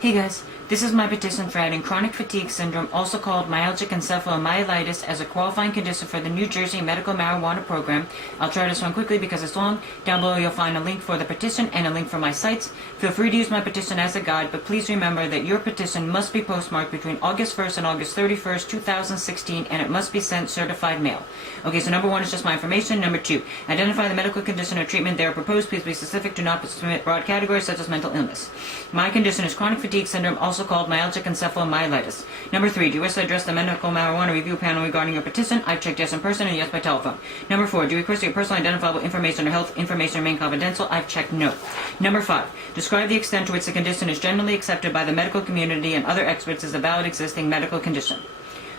Hey guys, this is my petition for adding chronic fatigue syndrome, also called myalgic encephalomyelitis, as a qualifying condition for the New Jersey medical marijuana program. I'll try this one quickly because it's long. Down below you'll find a link for the petition and a link for my sites. Feel free to use my petition as a guide, but please remember that your petition must be postmarked between August 1st and August 31st, 2016, and it must be sent certified mail. Okay, so number one is just my information. Number two, identify the medical condition or treatment they are proposed. Please be specific. Do not submit broad categories such as mental illness. My condition is chronic fatigue syndrome, also called myalgic encephalomyelitis. Number three, do you wish to address the medical marijuana review panel regarding your petition? I've checked yes in person and yes by telephone. Number four, do you request that your personally identifiable information or health information remain confidential? I've checked no. Number five, describe the extent to which the condition is generally accepted by the medical community and other experts as a valid existing medical condition.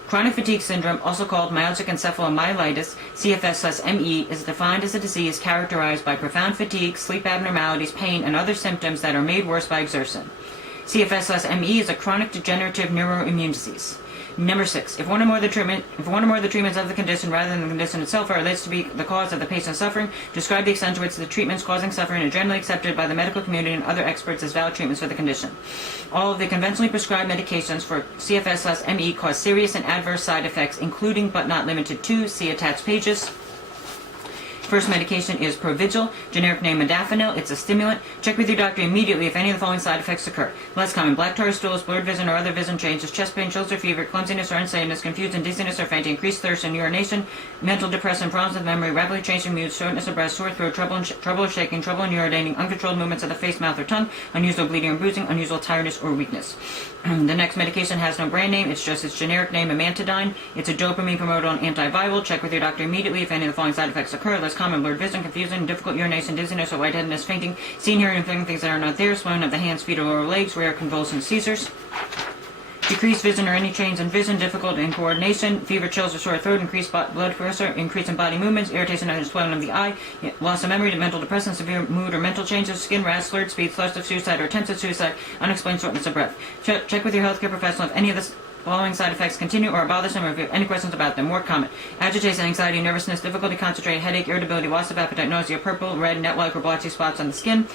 Chronic fatigue syndrome, also called myalgic encephalomyelitis, CFS/ME, is defined as a disease characterized by profound fatigue, sleep abnormalities, pain, and other symptoms that are made worse by exertion. CFS/ME is a chronic degenerative neuroimmune disease. Number six, if one or more of the treatments of the condition rather than the condition itself are alleged to be the cause of the patient's suffering, describe the extent to which the treatments causing suffering are generally accepted by the medical community and other experts as valid treatments for the condition. All of the conventionally prescribed medications for CFS/ME cause serious and adverse side effects, including but not limited to, see attached pages. First medication is Provigil, generic name modafinil. It's a stimulant. Check with your doctor immediately if any of the following side effects occur. Less common: black tartar stools, blurred vision or other vision changes, chest pain, chills or fever, clumsiness or unsteadiness, confusion, dizziness or fainting, increased thirst and urination, mental depression, problems with memory, rapidly changing moods, shortness of breath, sore throat, trouble of shaking, trouble in urinating, uncontrolled movements of the face, mouth or tongue, unusual bleeding or bruising, unusual tiredness or weakness. The next medication has no brand name. It's just its generic name, amantadine. It's a dopamine promoter and antiviral. Check with your doctor immediately if any of the following side effects occur. Less common: blurred vision, confusion, difficult urination, dizziness or lightheadedness, fainting, seeing, hearing, and feeling things that are not there, swelling of the hands, feet, or lower legs, rare convulsions, seizures. Decreased vision or any change in vision, difficult in coordination, fever, chills, or sore throat, increased blood pressure, increase in body movements, irritation and swelling of the eye, loss of memory, mental depression, severe mood or mental changes, skin rash, slurred speech, thoughts of suicide or attempts at suicide, unexplained shortness of breath. Check with your healthcare professional if any of the following side effects continue or are bothersome, or if you have any questions about them. More common: agitation, anxiety, nervousness, difficulty concentrating, headache, irritability, loss of appetite, nausea, purple, red, net-like or blotchy spots on the skin,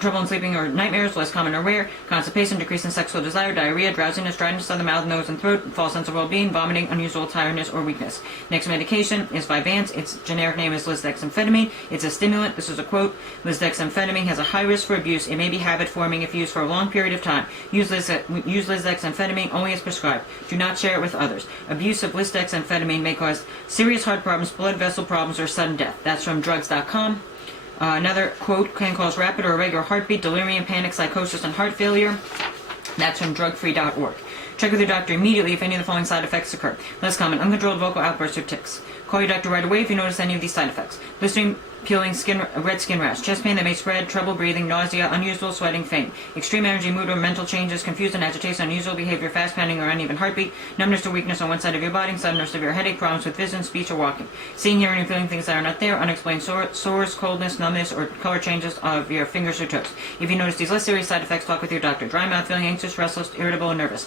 trouble in sleeping or nightmares, less common or rare, constipation, decrease in sexual desire, diarrhea, drowsiness, dryness of the mouth, nose, and throat, false sense of well-being, vomiting, unusual tiredness or weakness. Next medication is Vyvanse. Its generic name is lisdexamfetamine. It's a stimulant. This is a quote: lisdexamfetamine has a high risk for abuse. It may be habit-forming if used for a long period of time. Use lisdexamfetamine only as prescribed. Do not share it with others. Abuse of lisdexamfetamine may cause serious heart problems, blood vessel problems, or sudden death. That's from drugs.com. Another quote: can cause rapid or irregular heartbeat, delirium, panic, psychosis, and heart failure. That's from drugfree.org. Check with your doctor immediately if any of the following side effects occur. Less common: uncontrolled vocal outbursts or tics. Call your doctor right away if you notice any of these side effects: blistering, peeling, red skin rash, chest pain that may spread, trouble breathing, nausea, unusual sweating, faint, extreme energy, mood or mental changes, confusion, agitation, unusual behavior, fast pounding or uneven heartbeat, numbness or weakness on one side of your body, sudden or severe headache, problems with vision, speech, or walking, seeing, hearing, and feeling things that are not there, unexplained sores, coldness, numbness, or color changes of your fingers or toes. If you notice these less serious side effects, talk with your doctor: dry mouth, feeling anxious, restless, irritable, and nervous,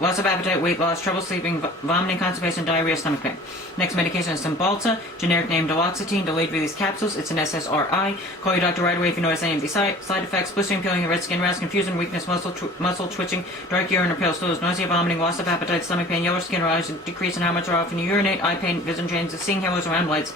loss of appetite, weight loss, trouble sleeping, vomiting, constipation, diarrhea, stomach pain. Next medication is Cymbalta, generic name duloxetine, delayed release capsules. It's an SSRI. Call your doctor right away if you notice any of these side effects: blistering, peeling, red skin rash, confusion, weakness, muscle twitching, dark urine or pale stools, nausea, vomiting, loss of appetite, stomach pain, yellow skin or eyes, decrease in how much or often you urinate, eye pain, vision changes, seeing halos around lights,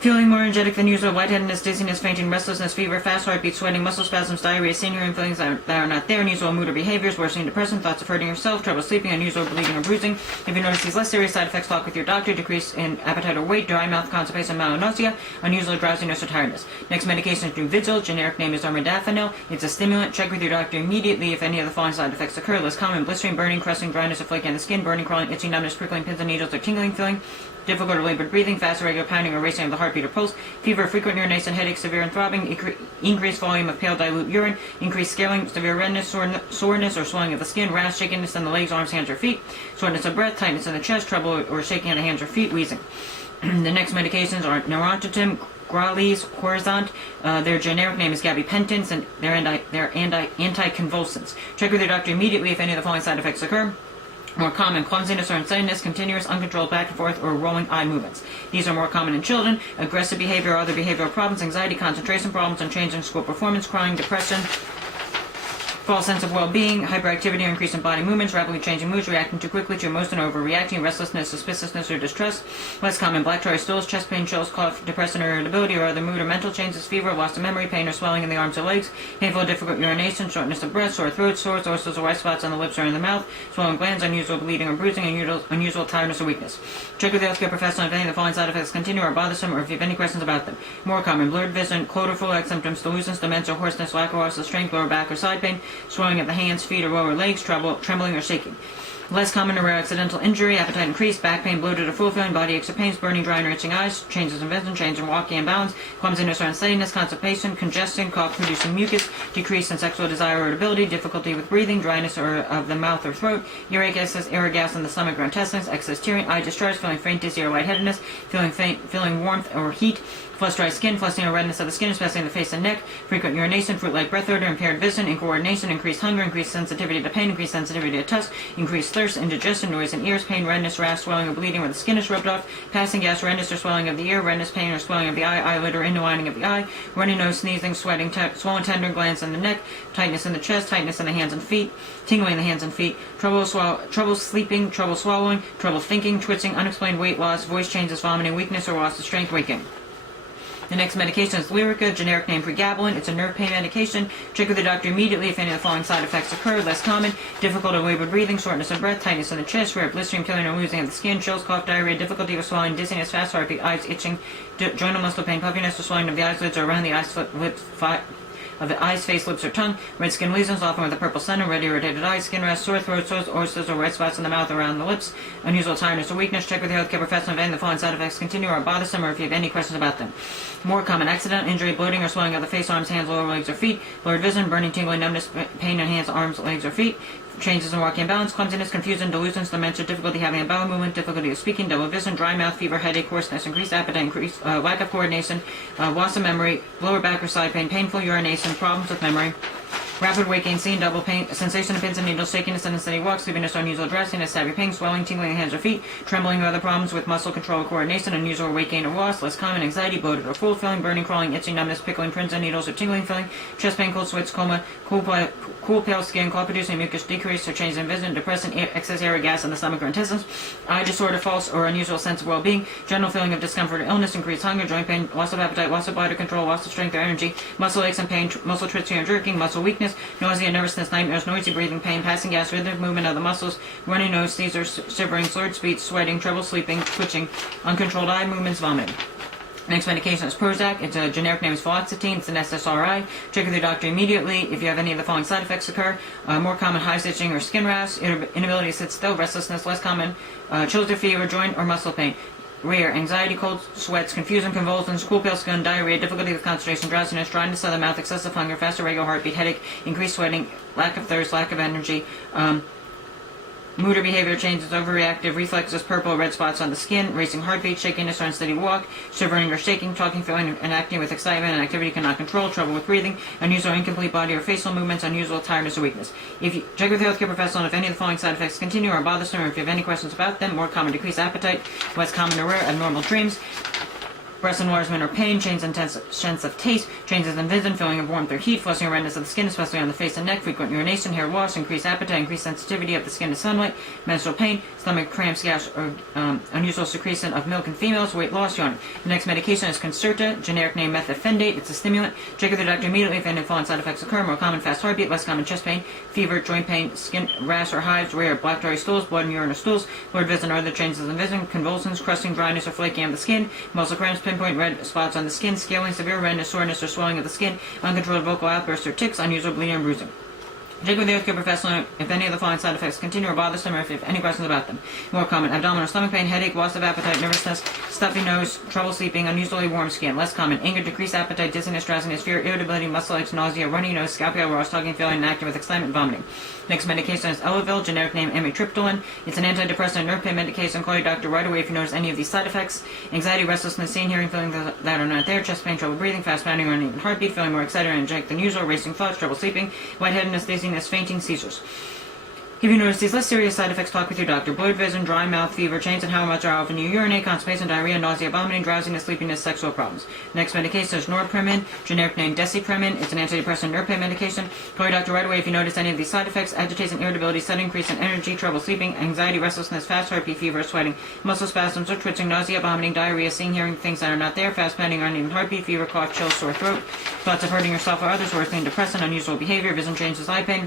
feeling more energetic than usual, lightheadedness, dizziness, fainting, restlessness, fever, fast heartbeat, sweating, muscle spasms, diarrhea, seeing, hearing, feelings that are not there, unusual mood or behaviors, worsening depression, thoughts of hurting yourself, trouble sleeping, unusual bleeding or bruising. If you notice these less serious side effects, talk with your doctor: decrease in appetite or weight, dry mouth, constipation, nausea, unusual drowsiness or tiredness. Next medication is Provigil. Generic name is modafinil. It's a stimulant. Check with your doctor immediately if any of the following side effects occur. Less common: blistering, burning, crusting, dryness or flaking on the skin, burning, crawling, itching, numbness, prickling, pins and needles or tingling feeling, difficult or labored breathing, fast irregular pounding or racing of the heartbeat or pulse, fever, frequent urination, headache, severe and throbbing, increased volume of pale dilute urine, increased scaling, severe redness, soreness or swelling of the skin, rash, shakiness in the legs, arms, hands, or feet, shortness of breath, tightness in the chest, trouble or shaking of the hands or feet, wheezing. The next medications are Neurontin, Gralise, Horizont. Their generic name is gabapentin, and they're anticonvulsants. Check with your doctor immediately if any of the following side effects occur: more common: clumsiness or unsteadiness, continuous, uncontrolled back and forth or rolling eye movements. These are more common in children: aggressive behavior or other behavioral problems, anxiety, concentration problems, and change in school performance, crying, depression, false sense of well-being, hyperactivity or increase in body movements, rapidly changing moods, reacting too quickly to emotion, overreacting, restlessness, suspiciousness, or distrust. Less common, black tarry stools, chest pain, chills, cough, depression or irritability, or other mood or mental changes, fever, loss of memory, pain or swelling in the arms or legs, painful or difficult urination, shortness of breath, sore throat, sores, ulcers or white spots on the lips or in the mouth, swollen glands, unusual bleeding or bruising, unusual tiredness or weakness. Check with the healthcare professional if any of the following side effects continue or are bothersome, or if you have any questions about them. More common, blurred vision, cold or flu-like symptoms, delusions, dementia, hoarseness, lack or loss of strength, lower back or side pain, swelling of the hands, feet, or lower legs, trembling or shaking. Less common or rare accidental injury, appetite increased, back pain, bloated or full feeling, body aches or pains, burning, drying or itching eyes, changes in vision, change in walking and balance, clumsiness or unsteadiness, constipation, congestion, cough producing mucus, decrease in sexual desire or irritability, difficulty with breathing, dryness or of the mouth or throat, uric acid, air or gas in the stomach or intestines, excess tearing, eye discharge, feeling faint, dizzy or lightheadedness, feeling warmth or heat, flushed dry skin, flushing or redness of the skin, especially in the face and neck, frequent urination, fruit-like breath odor, impaired vision, incoordination, increased hunger, increased sensitivity to pain, increased sensitivity to touch, increased thirst, indigestion, noise in ears, pain, redness, rash, swelling or bleeding where the skin is rubbed off, passing gas, redness or swelling of the ear, redness, pain or swelling of the eye, eyelid or inner lining of the eye, runny nose, sneezing, sweating, swollen tender glands in the neck, tightness in the chest, tightness in the hands and feet, tingling in the hands and feet, trouble sleeping, trouble swallowing, trouble thinking, twitching, unexplained weight loss, voice changes, vomiting, weakness or loss of strength, waking. The next medication is Lyrica, generic name pregabalin. It's a nerve pain medication. Check with the doctor immediately if any of the following side effects occur. Less common, difficult or labored breathing, shortness of breath, tightness in the chest, rare blistering, peeling or losing of the skin, chills, cough, diarrhea, difficulty with swallowing, dizziness, fast heartbeat, eyes itching, joint or muscle pain, puffiness or swelling of the eyelids or around the eyes, lips, of the eyes, face, lips, or tongue, red skin lesions, often with a purple center, red irritated eyes, skin rash, sore throat, sores, ulcers, or red spots in the mouth around the lips, unusual tiredness or weakness. Check with your healthcare professional if any of the following side effects continue or are bothersome, or if you have any questions about them. More common, accidental injury, bloating or swelling of the face, arms, hands, lower legs, or feet, blurred vision, burning, tingling, numbness, pain in hands, arms, legs, or feet, changes in walking and balance, clumsiness, confusion, delusions, dementia, difficulty having a bowel movement, difficulty of speaking, double vision, dry mouth, fever, headache, hoarseness, increased appetite, increased lack of coordination, loss of memory, lower back or side pain, painful urination, problems with memory, rapid weight gain, seeing double pain, sensation of pins and needles, shakiness and unsteady walk, sleepiness, unusual drowsiness, stabby pain, swelling, tingling in hands or feet, trembling or other problems with muscle control or coordination, unusual weight gain or loss, less common, anxiety, bloated or full, feeling, burning, crawling, itching, numbness, pickling, pins and needles or tingling, feeling, chest pain, cold sweats, coma, cool pale skin, cough producing mucus, decrease or change in vision, depressing, excess air or gas in the stomach or intestines, eye disorder, false or unusual sense of well-being, general feeling of discomfort or illness, increased hunger, joint pain, loss of appetite, loss of bladder control, loss of strength or energy, muscle aches and pain, muscle twitching or jerking, muscle weakness, nausea, nervousness, nightmares, noisy breathing, pain, passing gas, rhythmic movement of the muscles, runny nose, seizures, shivering, slurred speech, sweating, trouble sleeping, twitching, uncontrolled eye movements, vomiting. Next medication is Prozac. It's a generic name is fluoxetine. It's an SSRI. Check with your doctor immediately if you have any of the following side effects occur. More common, hives, itching, or skin rash, inability to sit still, restlessness. Less common, chills or fever, joint or muscle pain. Rare, anxiety, cold sweats, confusion, convulsions, cool pale skin, diarrhea, difficulty with concentration, drowsiness, dryness of the mouth, excessive hunger, fast irregular heartbeat, headache, increased sweating, lack of thirst, lack of energy, mood or behavior changes, overreactive, reflexes, purple or red spots on the skin, racing heartbeat, shakiness or unsteady walk, shivering or shaking, talking, feeling, and acting with excitement and activity cannot control, trouble with breathing, unusual or incomplete body or facial movements, unusual tiredness or weakness. If you check with the healthcare professional if any of the following side effects continue or are bothersome, or if you have any questions about them. More common, decreased appetite, less common or rare, abnormal dreams, breast enlargement or pain, changes in sense of taste, changes in vision, feeling of warmth or heat, flushing or redness of the skin, especially on the face and neck, frequent urination, hair loss, increased appetite, increased sensitivity of the skin to sunlight, menstrual pain, stomach cramps, gas, or unusual secretion of milk in females, weight loss, yawning. The next medication is Concerta, generic name methylphenidate. It's a stimulant. Check with the doctor immediately if any of the following side effects occur. More common, fast heartbeat, less common, chest pain, fever, joint pain, skin rash or hives, rare, black tarry stools, blood and urine or stools, blurred vision or other changes in vision, convulsions, crusting, dryness or flaking of the skin, muscle cramps, pinpoint red spots on the skin, scaling, severe redness, soreness or swelling of the skin, uncontrolled vocal outbursts or tics, unusual bleeding or bruising. Check with the healthcare professional if any of the following side effects continue or bothersome, or if you have any questions about them. More common, abdominal stomach pain, headache, loss of appetite, nervousness, stuffy nose, trouble sleeping, unusually warm skin. Less common, anger, decreased appetite, dizziness, drowsiness, fear, irritability, muscle aches, nausea, runny nose, scalp hair loss, talking, feeling, and acting with excitement, vomiting. Next medication is Elavil, generic name amitriptyline. It's an antidepressant and nerve pain medication. Call your doctor right away if you notice any of these side effects. Anxiety, restlessness, seeing, hearing, feeling that are not there, chest pain, trouble breathing, fast pounding or uneven heartbeat, feeling more excited or energetic than usual, racing thoughts, trouble sleeping, lightheadedness, dizziness, fainting, seizures. If you notice these less serious side effects, talk with your doctor. Blurred vision, dry mouth, fever, change in how much or how often you urinate, constipation, diarrhea, nausea, vomiting, drowsiness, sleepiness, sexual problems. Next medication is norepinephrine, generic name Decipremin. It's an antidepressant nerve pain medication. Call your doctor right away if you notice any of these side effects: agitation, irritability, sudden increase in energy, trouble sleeping, anxiety, restlessness, fast heartbeat, fever, sweating, muscle spasms or twitching, nausea, vomiting, diarrhea, seeing, hearing things that are not there, fast pounding or uneven heartbeat, fever, cough, chills, sore throat, thoughts of hurting yourself or others, worsening depressant, unusual behavior, vision changes, eye pain.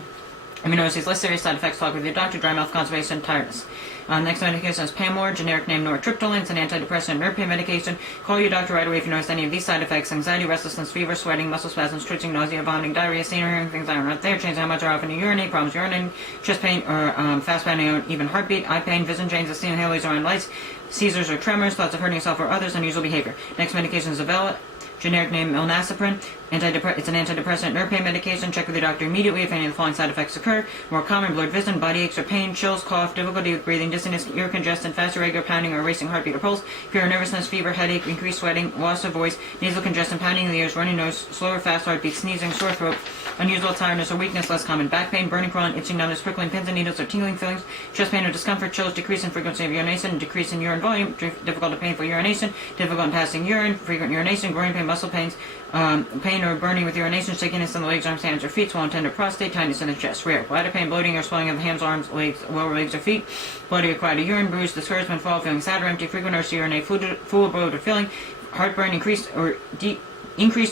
If you notice these less serious side effects, talk with your doctor. Dry mouth, constipation, tiredness. Next medication is Pamor, generic name Nortriptyline. It's an antidepressant nerve pain medication. Call your doctor right away if you notice any of these side effects: anxiety, restlessness, fever, sweating, muscle spasms, twitching, nausea, vomiting, diarrhea, seeing or hearing things that are not there, change how much or how often you urinate, problems urinating, chest pain or fast pounding or even heartbeat, eye pain, vision changes, seeing halos or lights, seizures or tremors, thoughts of hurting yourself or others, unusual behavior. Next medication is Avella, generic name Milnacipran. It's an antidepressant nerve pain medication. Check with your doctor immediately if any of the following side effects occur: more common blurred vision, body aches or pain, chills, cough, difficulty with breathing, dizziness, ear congestion, fast irregular pounding or racing heartbeat or pulse, fear or nervousness, fever, headache, increased sweating, loss of voice, nasal congestion, pounding in the ears, runny nose, slower fast heartbeat, sneezing, sore throat, unusual tiredness or weakness, less common back pain, burning, crawling, itching, numbness, prickling, pins and needles or tingling feelings, chest pain or discomfort, chills, decrease in frequency of urination, decrease in urine volume, difficult or painful urination, difficult in passing urine, frequent urination, groin pain, muscle pains, pain or burning with urination, shakiness in the legs, arms, hands, or feet, swollen tender prostate, tightness in the chest, rare. Bladder pain, bloating, or swelling of the hands, arms, legs, lower legs, or feet, bloody or clotted urine, bruised, discouragement, fall, feeling sad or empty, frequent urge to urinate, full, bloated feeling, heartburn, increased or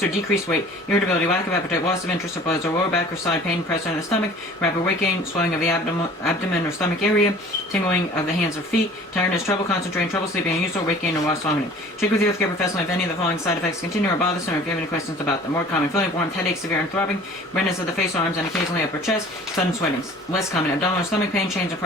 decreased weight, irritability, lack of appetite, loss of interest or pleasure, lower back or side pain, pressure in the stomach, rapid weight gain, swelling of the abdomen or stomach area, tingling of the hands or feet, tiredness, trouble concentrating, trouble sleeping, unusual weight gain, or loss vomiting. Check with your healthcare professional if any of the following side effects continue or bothersome, or if you have any questions about them. More common: feeling of warmth, headache, severe and throbbing, redness of the face, arms, and occasionally upper chest, sudden sweatings. Less common: abdominal or stomach pain, change or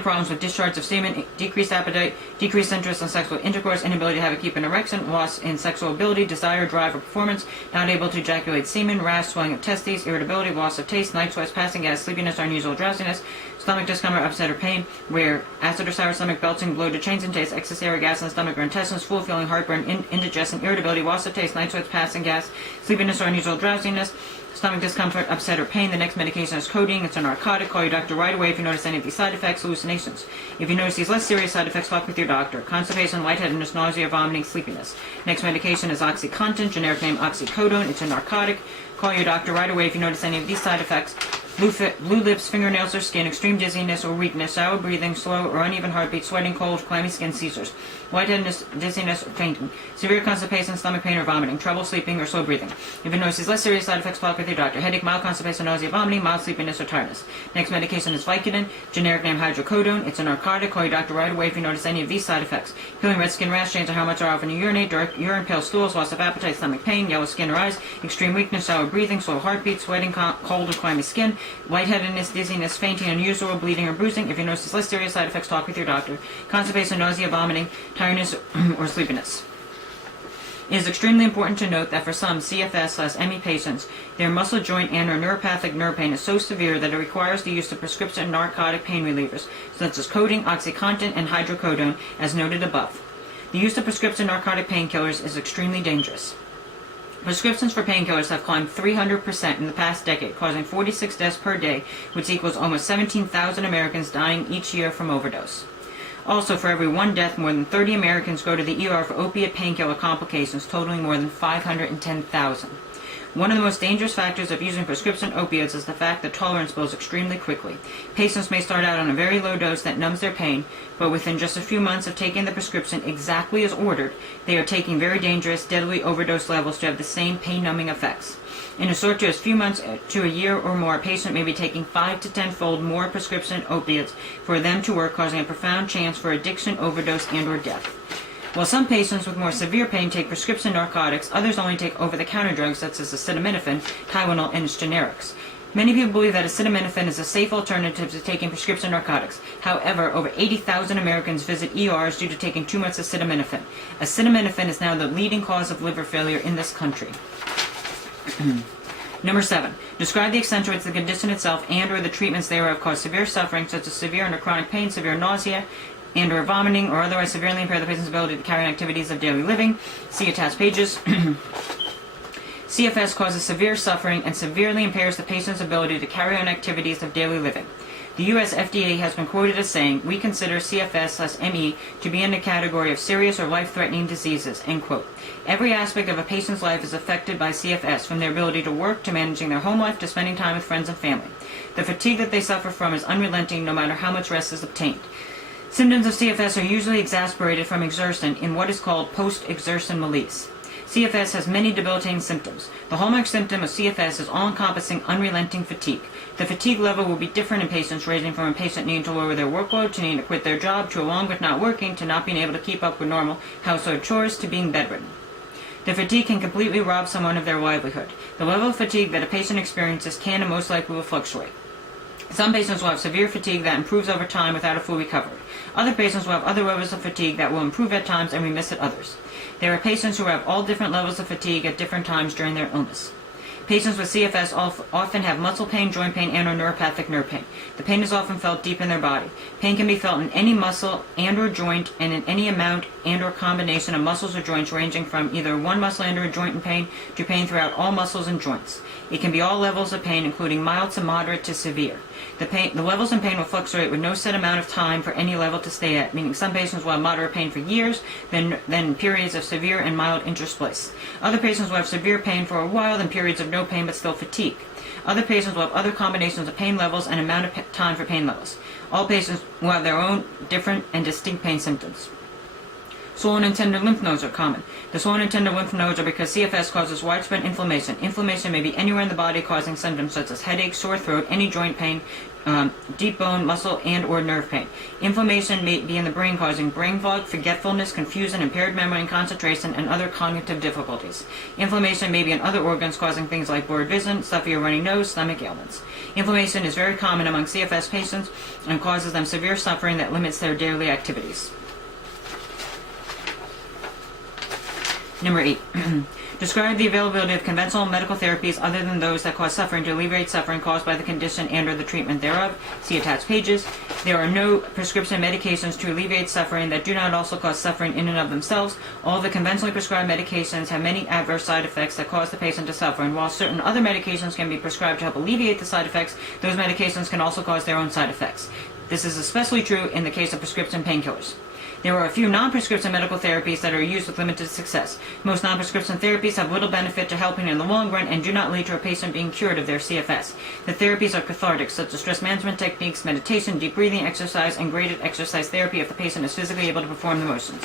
problems with discharge of semen, decreased appetite, decreased interest in sexual intercourse, inability to have or keep an erection, loss in sexual ability, desire, drive, or performance, not able to ejaculate semen, rash, swelling of testes, irritability, loss of taste, night sweats, passing gas, sleepiness, or unusual drowsiness, stomach discomfort, upset or pain, where acid or sour stomach, belching, bloated, change in taste, excess air or gas in the stomach or intestines, full feeling, heartburn, indigestion, irritability, loss of taste, night sweats, passing gas, sleepiness, or unusual drowsiness, stomach discomfort, upset, or pain. The next medication is codeine. It's a narcotic. Call your doctor right away if you notice any of these side effects, hallucinations. If you notice these less serious side effects, talk with your doctor. Constipation, lightheadedness, nausea, vomiting, sleepiness. Next medication is OxyContin, generic name oxycodone. It's a narcotic. Call your doctor right away if you notice any of these side effects: blue lips, fingernails or skin, extreme dizziness or weakness, sour breathing, slow or uneven heartbeat, sweating, cold, clammy skin, seizures, lightheadedness, dizziness, or fainting, severe constipation, stomach pain or vomiting, trouble sleeping or slow breathing. If you notice these less serious side effects, talk with your doctor. Headache, mild constipation, nausea, vomiting, mild sleepiness or tiredness. Next medication is Vicodin, generic name hydrocodone. It's a narcotic. Call your doctor right away if you notice any of these side effects: peeling, red skin rash, change in how much or how often you urinate, dark urine, pale stools, loss of appetite, stomach pain, yellow skin or eyes, extreme weakness, sour breathing, slow heartbeat, sweating, cold or clammy skin, lightheadedness, dizziness, fainting, unusual bleeding or bruising. If you notice less serious side effects, talk with your doctor. Constipation, nausea, vomiting, tiredness, or sleepiness. It is extremely important to note that for some CFS/ME patients, their muscle, joint, and/or neuropathic nerve pain is so severe that it requires the use of prescription narcotic pain relievers, such as codeine, OxyContin, and hydrocodone, as noted above. The use of prescription narcotic painkillers is extremely dangerous. Prescriptions for painkillers have climbed 300% in the past decade, causing 46 deaths per day, which equals almost 17,000 Americans dying each year from overdose. Also, for every one death, more than 30 Americans go to the ER for opiate painkiller complications, totaling more than 510,000. One of the most dangerous factors of using prescription opiates is the fact that tolerance builds extremely quickly. Patients may start out on a very low dose that numbs their pain, but within just a few months of taking the prescription exactly as ordered, they are taking very dangerous, deadly overdose levels to have the same pain-numbing effects. In a short to a few months to a year or more, a patient may be taking 5 to 10-fold more prescription opiates for them to work, causing a profound chance for addiction, overdose, and/or death. While some patients with more severe pain take prescription narcotics, others only take over-the-counter drugs such as acetaminophen, Tylenol, and its generics. Many people believe that acetaminophen is a safe alternative to taking prescription narcotics. However, over 80,000 Americans visit ERs due to taking too much acetaminophen. Acetaminophen is now the leading cause of liver failure in this country. Number 7. Describe the extent to which the condition itself and/or the treatments thereof cause severe suffering, such as severe and/or chronic pain, severe nausea, and/or vomiting, or otherwise severely impair the patient's ability to carry on activities of daily living. See attached pages. CFS causes severe suffering and severely impairs the patient's ability to carry on activities of daily living. The U.S. FDA has been quoted as saying, "We consider CFS/ME to be in the category of serious or life-threatening diseases," end quote. Every aspect of a patient's life is affected by CFS, from their ability to work to managing their home life to spending time with friends and family. The fatigue that they suffer from is unrelenting no matter how much rest is obtained. Symptoms of CFS are usually exacerbated from exertion in what is called post-exertion malaise. CFS has many debilitating symptoms. The hallmark symptom of CFS is all-encompassing, unrelenting fatigue. The fatigue level will be different in patients, ranging from a patient needing to lower their workload to needing to quit their job to, along with not working, to not being able to keep up with normal household chores to being bedridden. The fatigue can completely rob someone of their livelihood. The level of fatigue that a patient experiences can and most likely will fluctuate. Some patients will have severe fatigue that improves over time without a full recovery. Other patients will have other levels of fatigue that will improve at times and remiss at others. There are patients who have all different levels of fatigue at different times during their illness. Patients with CFS often have muscle pain, joint pain, and or neuropathic nerve pain. The pain is often felt deep in their body. Pain can be felt in any muscle and or joint and in any amount and or combination of muscles or joints, ranging from either one muscle and or joint in pain to pain throughout all muscles and joints. It can be all levels of pain, including mild to moderate to severe. The levels in pain will fluctuate with no set amount of time for any level to stay at, meaning some patients will have moderate pain for years, then periods of severe and mild intersplice. Other patients will have severe pain for a while, then periods of no pain but still fatigue. Other patients will have other combinations of pain levels and amount of time for pain levels. All patients will have their own different and distinct pain symptoms. Swollen and tender lymph nodes are common. The swollen and tender lymph nodes are because CFS causes widespread inflammation. Inflammation may be anywhere in the body, causing symptoms such as headache, sore throat, any joint pain, deep bone, muscle, and or nerve pain. Inflammation may be in the brain, causing brain fog, forgetfulness, confusion, impaired memory and concentration, and other cognitive difficulties. Inflammation may be in other organs, causing things like blurred vision, stuffy or runny nose, stomach ailments. Inflammation is very common among CFS patients and causes them severe suffering that limits their daily activities. Number 8. Describe the availability of conventional medical therapies other than those that cause suffering to alleviate suffering caused by the condition and or the treatment thereof. See attached pages. There are no prescription medications to alleviate suffering that do not also cause suffering in and of themselves. All the conventionally prescribed medications have many adverse side effects that cause the patient to suffer, and while certain other medications can be prescribed to help alleviate the side effects, those medications can also cause their own side effects. This is especially true in the case of prescription painkillers. There are a few non-prescription medical therapies that are used with limited success. Most non-prescription therapies have little benefit to helping in the long run and do not lead to a patient being cured of their CFS. The therapies are cathartic, such as stress management techniques, meditation, deep breathing exercise, and graded exercise therapy if the patient is physically able to perform the motions.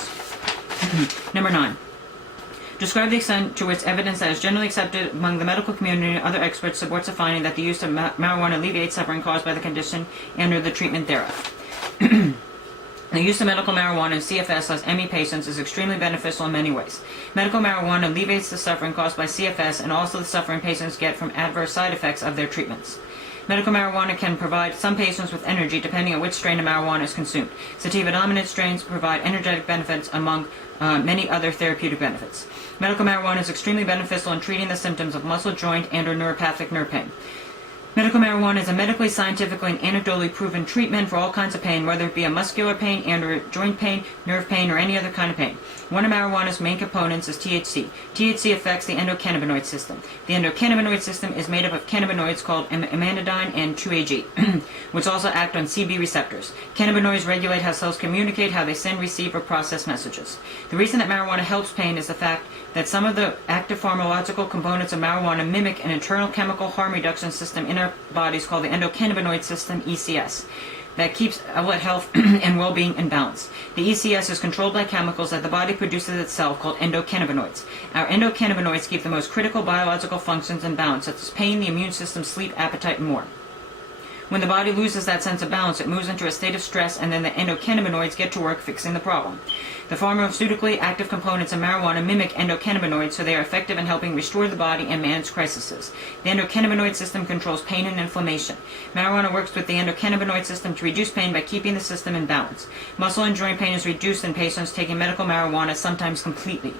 Number 9. Describe the extent to which evidence that is generally accepted among the medical community and other experts supports the finding that the use of marijuana alleviates suffering caused by the condition and or the treatment thereof. The use of medical marijuana in CFS/ME patients is extremely beneficial in many ways. Medical marijuana alleviates the suffering caused by CFS and also the suffering patients get from adverse side effects of their treatments. Medical marijuana can provide some patients with energy depending on which strain of marijuana is consumed. Sativa-dominant strains provide energetic benefits among many other therapeutic benefits. Medical marijuana is extremely beneficial in treating the symptoms of muscle, joint, and or neuropathic nerve pain. Medical marijuana is a medically, scientifically, and anecdotally proven treatment for all kinds of pain, whether it be a muscular pain and or joint pain, nerve pain, or any other kind of pain. One of marijuana's main components is THC. THC affects the endocannabinoid system. The endocannabinoid system is made up of cannabinoids called amandine and 2-AG, which also act on CB receptors. Cannabinoids regulate how cells communicate, how they send, receive, or process messages. The reason that marijuana helps pain is the fact that some of the active pharmacological components of marijuana mimic an internal chemical harm reduction system in our bodies called the endocannabinoid system, ECS, that keeps gut health and well-being in balance. The ECS is controlled by chemicals that the body produces itself called endocannabinoids. Our endocannabinoids keep the most critical biological functions in balance, such as pain, the immune system, sleep, appetite, and more. When the body loses that sense of balance, it moves into a state of stress, and then the endocannabinoids get to work fixing the problem. The pharmaceutically active components of marijuana mimic endocannabinoids, so they are effective in helping restore the body and manage crises. The endocannabinoid system controls pain and inflammation. Marijuana works with the endocannabinoid system to reduce pain by keeping the system in balance. Muscle and joint pain is reduced in patients taking medical marijuana, sometimes completely.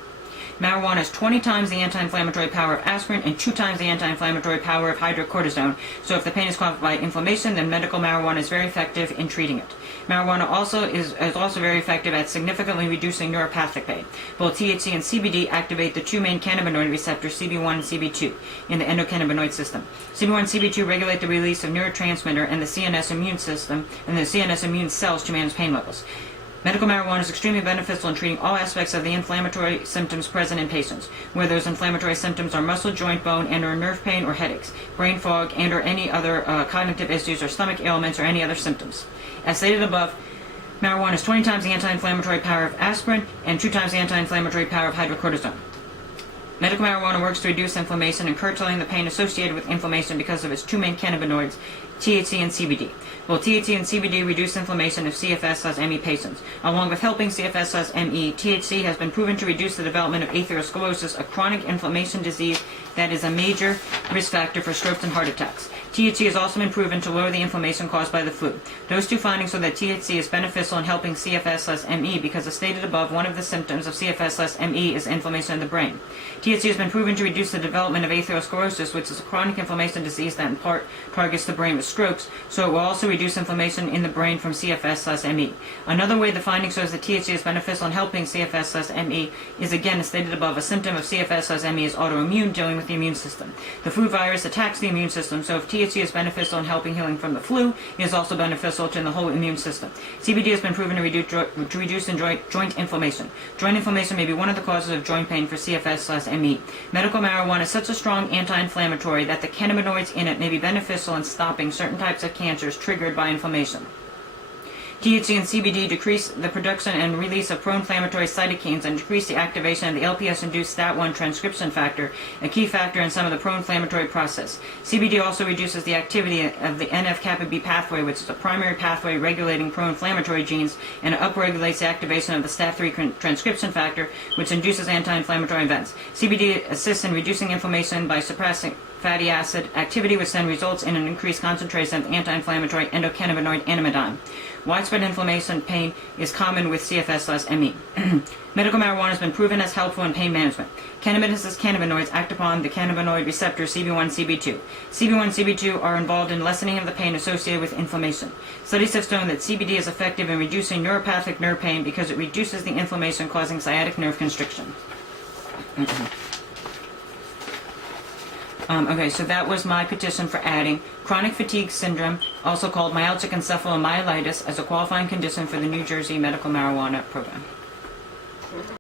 Marijuana has 20 times the anti-inflammatory power of aspirin and 2 times the anti-inflammatory power of hydrocortisone. So if the pain is caused by inflammation, then medical marijuana is very effective in treating it. Marijuana also is also very effective at significantly reducing neuropathic pain. Both THC and CBD activate the two main cannabinoid receptors, CB1 and CB2, in the endocannabinoid system. CB1 and CB2 regulate the release of neurotransmitter and the CNS immune system and the CNS immune cells to manage pain levels. Medical marijuana is extremely beneficial in treating all aspects of the inflammatory symptoms present in patients, where those inflammatory symptoms are muscle, joint, bone, and/or nerve pain or headaches, brain fog, and/or any other cognitive issues or stomach ailments or any other symptoms. As stated above, marijuana is 20 times the anti-inflammatory power of aspirin and 2 times the anti-inflammatory power of hydrocortisone. Medical marijuana works to reduce inflammation and curtailing the pain associated with inflammation because of its two main cannabinoids, THC and CBD. Both THC and CBD reduce inflammation of CFS/ME patients. Along with helping CFS/ME, THC has been proven to reduce the development of atherosclerosis, a chronic inflammation disease that is a major risk factor for strokes and heart attacks. THC has also been proven to lower the inflammation caused by the flu. Those two findings show that THC is beneficial in helping CFS/ME because, as stated above, one of the symptoms of CFS/ME is inflammation of the brain. THC has been proven to reduce the development of atherosclerosis, which is a chronic inflammation disease that in part targets the brain with strokes, so it will also reduce inflammation in the brain from CFS/ME. Another way the finding shows that THC is beneficial in helping CFS/ME is, again, as stated above, a symptom of CFS/ME is autoimmune, dealing with the immune system. The flu virus attacks the immune system, so if THC is beneficial in helping healing from the flu, it is also beneficial to the whole immune system. CBD has been proven to reduce joint inflammation. Joint inflammation may be one of the causes of joint pain for CFS/ME. Medical marijuana is such a strong anti-inflammatory that the cannabinoids in it may be beneficial in stopping certain types of cancers triggered by inflammation. THC and CBD decrease the production and release of pro-inflammatory cytokines and decrease the activation of the LPS-induced STAT1 transcription factor, a key factor in some of the pro-inflammatory process. CBD also reduces the activity of the NF-kappa B pathway, which is a primary pathway regulating pro-inflammatory genes, and it upregulates the activation of the STAT3 transcription factor, which induces anti-inflammatory events. CBD assists in reducing inflammation by suppressing fatty acid activity, which then results in an increased concentration of the anti-inflammatory endocannabinoid animidine. Widespread inflammation pain is common with CFS/ME. Medical marijuana has been proven as helpful in pain management. Cannabis' cannabinoids act upon the cannabinoid receptor CB1 and CB2. CB1 and CB2 are involved in lessening of the pain associated with inflammation. Studies have shown that CBD is effective in reducing neuropathic nerve pain because it reduces the inflammation causing sciatic nerve constriction. Okay, so that was my petition for adding chronic fatigue syndrome, also called myalgic encephalomyelitis, as a qualifying condition for the New Jersey medical marijuana program.